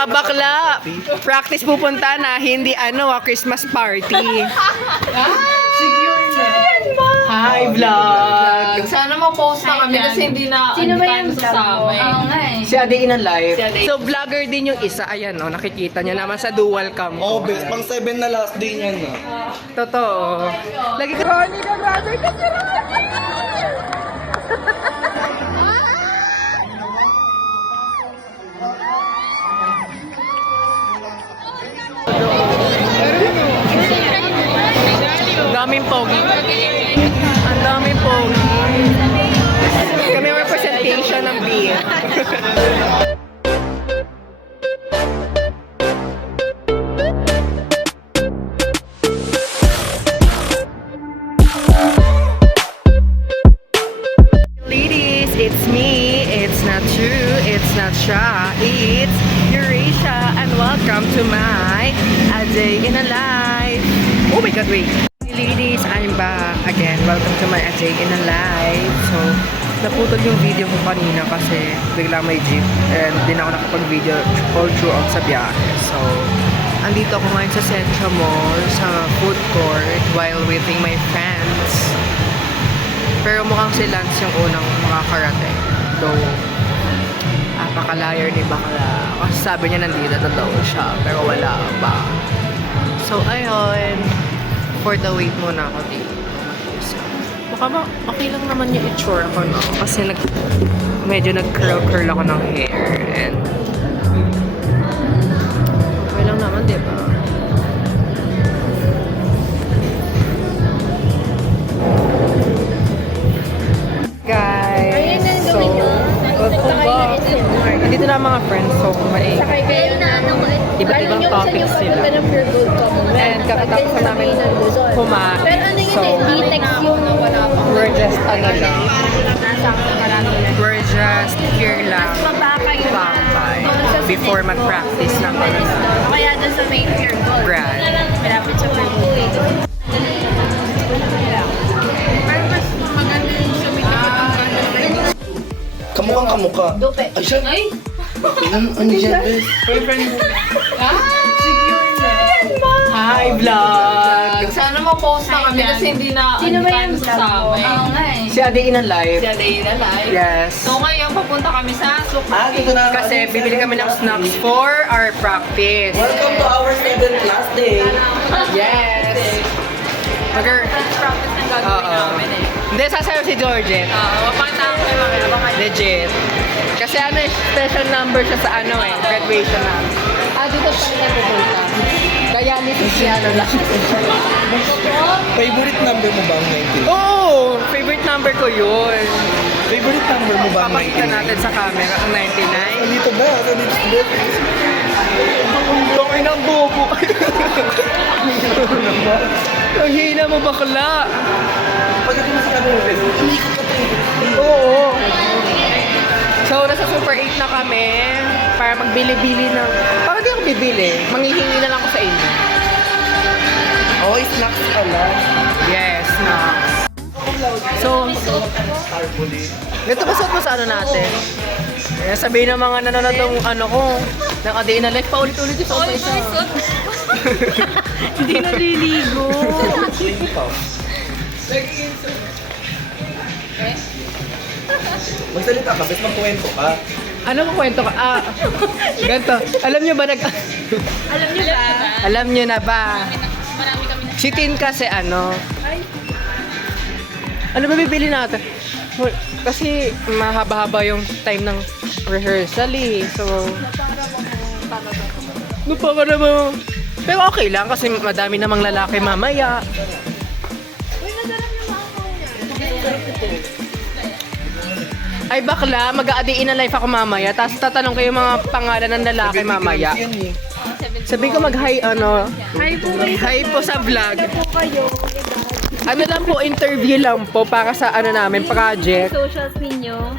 Mga bakla, practice pupunta na, hindi Christmas party. Secure na. Hi, vlog! Sana ma-post na kami kasi hindi na Sino ba yung sasama eh. Oo nga eh. Si Ade in a live. Si Ade. So, vlogger din yung isa. Ayan, nakikita niyo naman sa dual cam. Oh, bes, pang 7 na last day niyan na. Totoo. Lagi ko, Ronnie, ka brother ka si daming pogi. Ang daming pogi. Kami representation ng beer. Ladies, it's me. It's not true. It's not Sha. It's Eurasia. And welcome to my A Day in a Life. Oh my God, wait. Ladies, I'm back again. Welcome to my A Day in a Life. So, naputol yung video ko kanina kasi bigla may jeep and di na ako nakapag-video all throughout sa biyahe. So, andito ako ngayon sa Central Mall, sa food court while waiting my friends. Pero mukhang si Lance yung unang makakarating. Though, napaka-liar ni Bakla. Kasi sabi niya nandito na daw siya, pero wala pa. So, ayun. For the wait muna ako dito. So, baka ba, okay lang naman yung itsura ko, no? Kasi medyo nag-curl ako ng hair. And, okay lang naman, di ba? Guys, so, welcome back. Dito na ang mga friends, so may Kaya na ano ko eh. iba't ibang topics sila. And kakatapos na namin kumain. Pero ano yun So, eh, D-text yung we're just lang. We're just here lang. Bye. Before mag-practice ng Kaya dun sa main pier goal. grad. Malapit sa pier goal. Pero mas maganda yung sa Kamukhang kamukha. Dupe. Ay, siya. Ay! Ano yan, bes? Boyfriend. Secure na. Hi, vlog! Sana ma-post na kami kasi hindi na Sino ba yung sasama eh. Oo nga eh. Si Ade in a live. Si Aday na live. Yes. So ngayon, papunta kami sa Dito na. Kasi bibili kami ng snacks for our practice. Welcome to our 7th class day. Yes! practice ng gagawin namin eh. Hindi, sasayaw si Georgette. Mapakita ko kayo mamaya. Legit. Kasi special number siya sa graduation namin. Dito pa rin pupunta. Kaya nito siya lang. Favorite number mo ba ang 19? Oo! Favorite number ko yun. Favorite number mo ba ang Papakita 19? natin sa camera ang 99. Dito ba? Dito. Ang laki ng bobo. Ang hina mo bakla. Pagdating mo sa camera, bes, umikot ka tayo. Oo. So, nasa Super 8 na kami para magbili-bili ng... Parang di ako bibili. Manghihingi na lang ako sa inyo. Oh, snacks pala. Yes, snacks. So, ganito ba suot mo sa ano natin? Kaya sabihin ng mga nanonood ng ko, ng A Day in a Life, paulit-ulit yung suot na isa. Hindi naliligo. Magsalita ka, bes, magkwento ka. Ano mo kwento ka? Ganito. Alam nyo ba Alam niyo ba? Alam nyo na ba? Marami kami na. Si Tin kasi ano ba bibili natin? Kasi mahaba-haba yung time ng rehearsal eh. So, para naman. Pero okay lang kasi madami namang lalaki mamaya. Ay bakla, mag-a-day in a life ako mamaya. Tapos tatanong ko yung mga pangalan ng lalaki mamaya. Sabi ko mag-hi hi po sa vlog. Ano lang po, interview lang po para sa namin, project. Socials ninyo.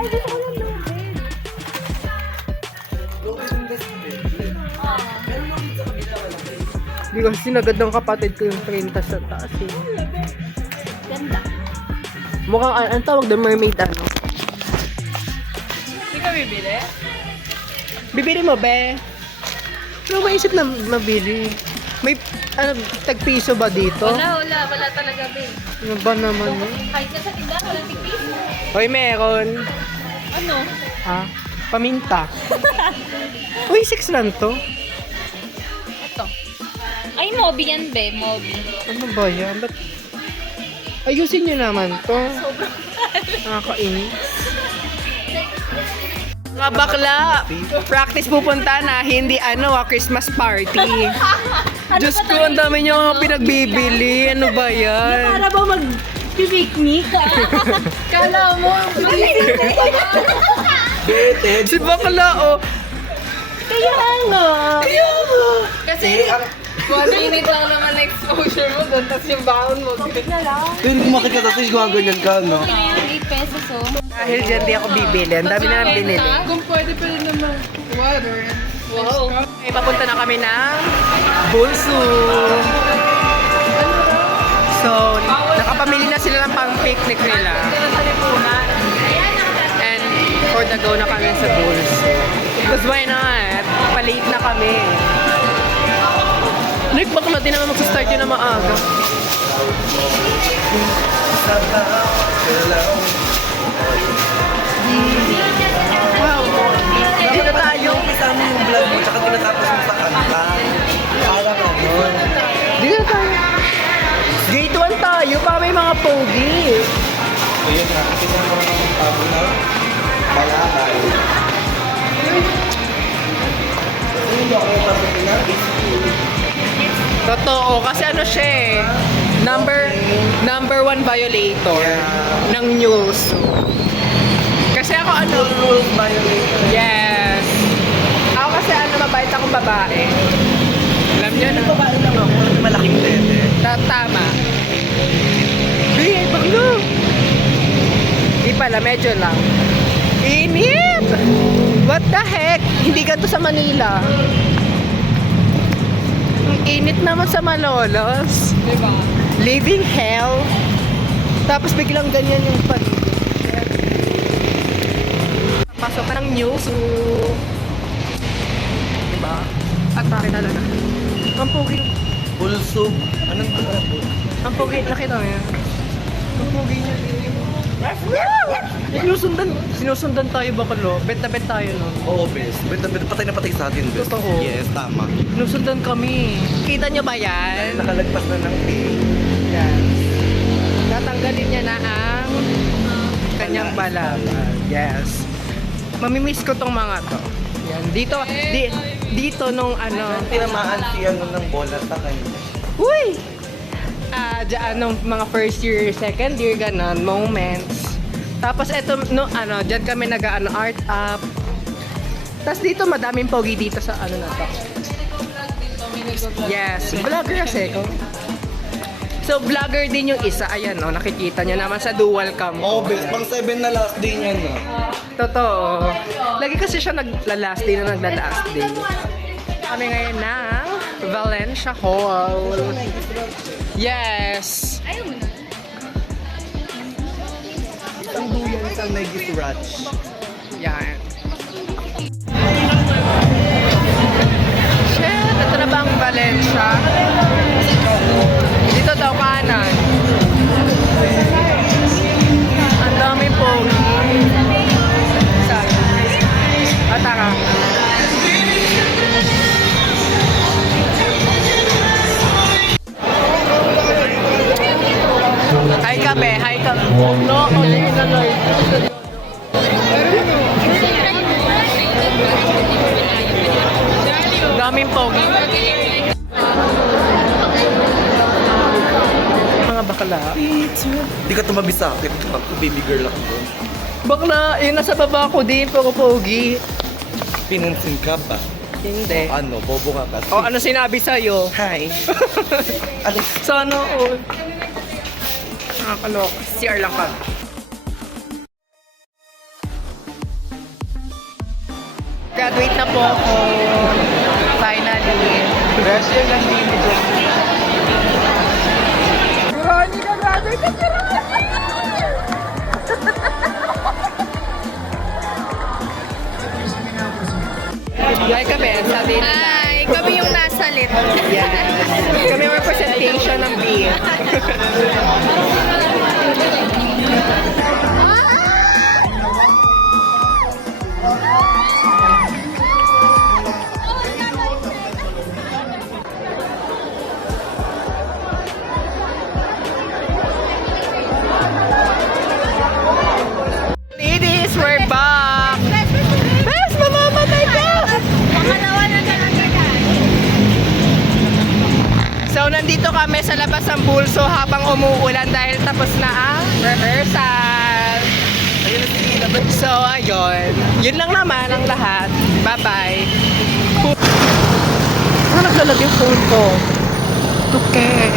Ay, gusto ko lang Hindi ko sinagad ng kapatid ko yung 30 sa taas eh. Ganda. Mukhang, ang tawag doon, mermaid ano. Hindi ka bibili? Bibili mo, be? Ano ba isip na mabili? May, tagpiso ba dito? Wala talaga, be. Ano ba naman yun? Kahit na sa tindahan, walang tigpiso. Hoy, meron. Ano? Ha? Paminta. Uy, 6 lang to. Ito. Ay, Moby yan, be. Moby. Ano ba yan? Ba't... Ayusin nyo naman to. Sobrang Nakakainis. Mga bakla, practice pupunta na, hindi Christmas party. Diyos ko, ang dami niyo mga pinagbibili. Ano ba yan? Para ba mag-picnic? Kala mo. Dated. Si bakla, oh. Kaya nga. Kasi, 1 minute lang naman na exposure mo doon, tapos yung baon mo. Na lang. Pero kung makikita tapos gumaganyan ka, no? Ngayon, 8 pesos, oh. Dahil dyan di ako bibili. Ang dami na lang binili. Kung pwede naman water. Wow. Okay, papunta na kami ng Bulso. So, nakapamili na sila ng pang-picnic nila. And for the go na kami sa Bulso. Because why not? Palate na kami. Nick, baka natin naman magsastart yun na maaga. Wow. Dito tayo. Kasama yung vlog mo, tsaka tinatapos mo sa kanta. Para ka nun. Dito na tayo. Gate 1 tayo, pa may mga pogi. So yun nga, kasi nga mga tabo na balakay. Hindi ako yung tabo na Totoo, kasi ano siya eh. Number 1 violator ng news. Kasi ako ano, rules violator. yes. Ako kasi mabait akong babae. Alam niyo na. Babae lang ako, may malaking tete. Tama. Hey, baklo. Di pala, medyo lang. Init! What the heck? Hindi ganito sa Manila. Ang init naman sa Malolos. Diba? Living hell. Tapos biglang ganyan yung paligid. Pasok ka ng news. Diba? Atake talaga. Ang pogi. Pulso. Anong tabo? Ang pogi. Nakita mo yan? Ang pogi niya. Sinusundan tayo bakalo. Bet na bet tayo no. Oo, bes. Patay na patay sa atin, bes. Totoo. Yes, tama. Sinusundan kami. Kita niyo ba yan? Nakalagpas na ng day. Yan. Tatanggalin niya na ang kanyang balaban. Yes. Mamimiss ko tong mga to. Yan. Dito nung Tinamaan si ng bola sa kanya. Uy! Diyan nung mga first year, second year, ganon, moments. Tapos eto, diyan kami art up. Tapos dito, madaming pogi dito sa na to. Yes, vlogger kasi ko. So, vlogger din yung isa. Ayan, nakikita niyo naman sa dual cam. Oo, bes. Pang 7 na last day niya, no? Totoo. Lagi kasi siya nagla-last day na nagla-last day. Kami ngayon ng Valencia Hall. Yes. Ayaw mo na. Isang duyan sa Negis Ratch. Yan. Shit, ito na ba ang Valencia? Dito daw kanan. Ang daming pogi. Saan? Tara. Hi ka, be. Hi ka. No, okay na live. Daming pogi. Mga bakla. Di ka tumabi sa akin. Baby girl ako doon. Bakla, yun nasa baba ko din, puro pogi. Pinansin ka ba? Hindi. Ano, bobo ka kasi. O, ano sinabi sa'yo? Hi. Alis. Sana all. Nakakaloka. CR lang ka. Graduate na po ako. Finally. Fresh yan lang din dyan. Ronnie, na-graduate ka si Hi kami, sa din. Hi! Kami yung nasa lit. Yes. Kami yung representation ng beer. Ladies, we're back! Bes, mamamatay ka! Pangalawa na talaga yan. So, nandito kami sa labas ng bulso habang umuulan dahil tapos na ang rehearsal. So, ayun. Yun lang naman ang lahat. Bye-bye. Ano naglalag yung phone ko? Okay.